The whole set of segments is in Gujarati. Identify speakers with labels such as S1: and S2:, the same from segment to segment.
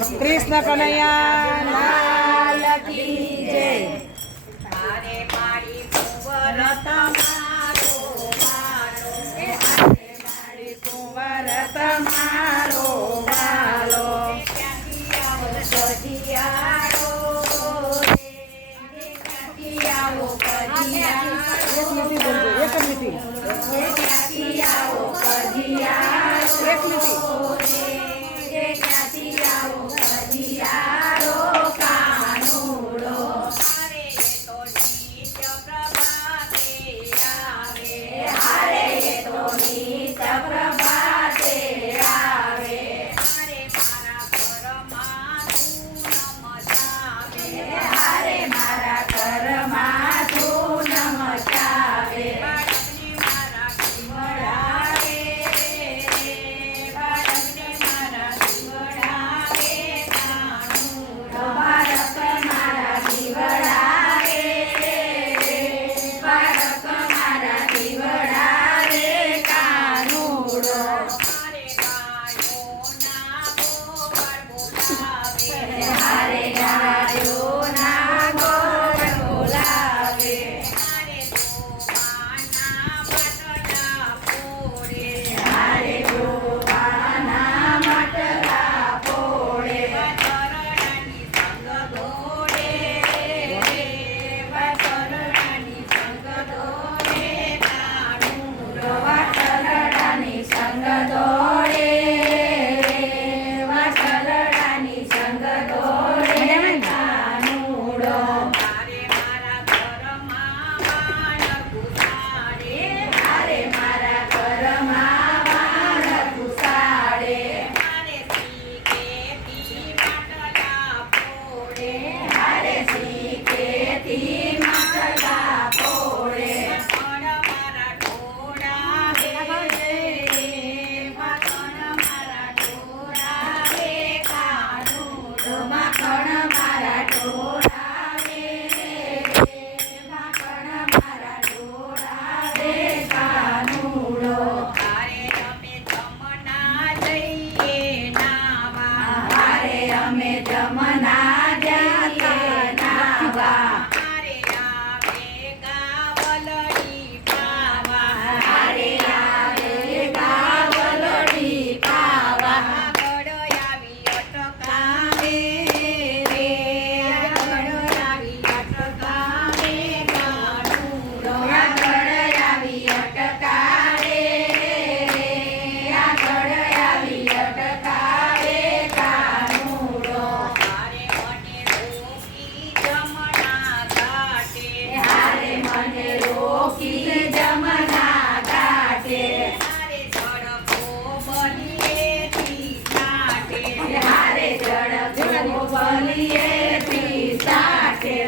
S1: કૃષ્ણ કનૈયા લાલ કી જય
S2: તારે મારી કુંવર તમારો વાલો તારે મારી કુંવર તમારો વાલો
S1: એક મિનિટ એક મિનિટ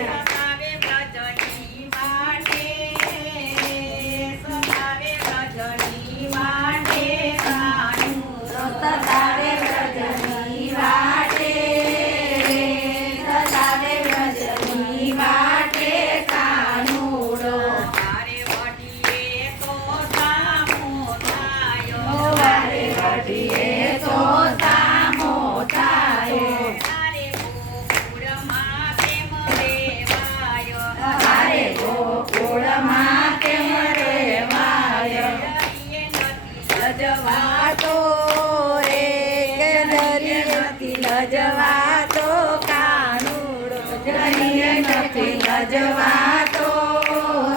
S2: Gracias. લજવાતો કાનુડો જરીએ નથી લજવાતો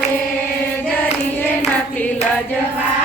S2: રે જરીએ નથી લજવા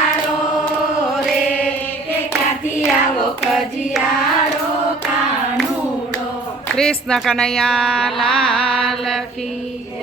S2: આવો કજિયારો કાનુડો.
S3: કૃષ્ણ કનૈયા લાલ કી